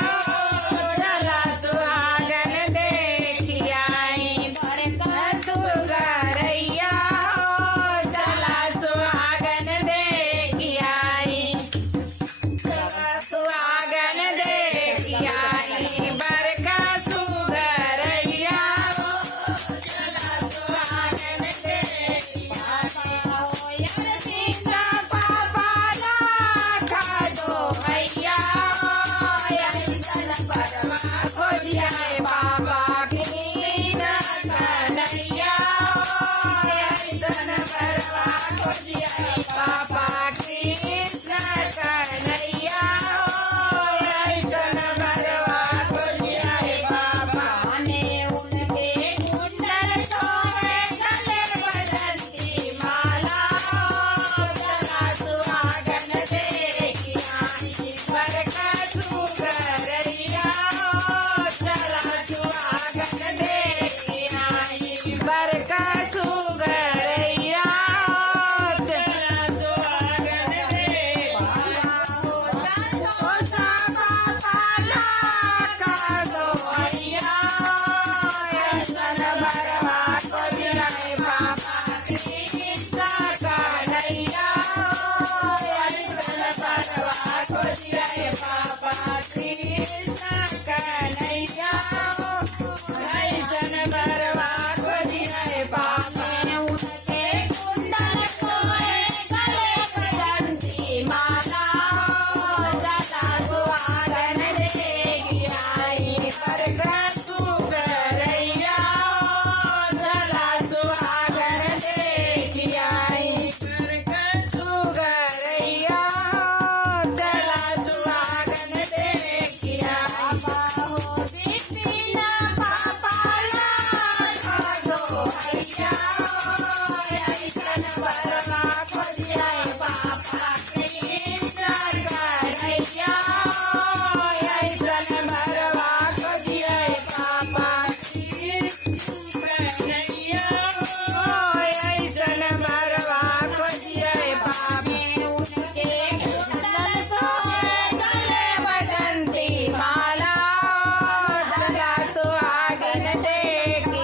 चला सुहागन देखी आई सुगरैया चला सुहागन देखी आई सुहागन देखी आई बरका सुगरैया चला सुहागन देखी आई सीता पापा लाखा दो भैया खोजिया बाबा कृष्ण कन्हैया खोजिया बाबा कृष्ण कन्हैया खोजिया बाबा ने उनके कुंडल सोए गले बदलती माला चला सुहागन देखी आई बरका सुगरैया चला सुहागन देखी आई बरका सुगरैया चला सुहागन देखी पाला का दो भैया ऐसन बरवा को दिलाए बाबा कृष्ण कन्हैया ऐसन बरवा को दिलाए बाबा कृष्ण कन्हैया ऐसन बरवा को दिलाए बाबा उनके कुंडल सोए गले बदलती माला चला सुहागन देखी आई बरका सुगरैया चला सुहागन देखी आई बरका सुगरैया चला सुहागन देखी आई सीता पापा लाखा दो भैया ऐसन बरवा खोजिया बाबा कृष्ण कन्हैया ऐसन बरवा खोजिया बाबा कृष्ण कन्हैया ऐसन बरवा खोजिया बाबे उनके कुंडल सोए गले बदलती माला चला सुहागन देखी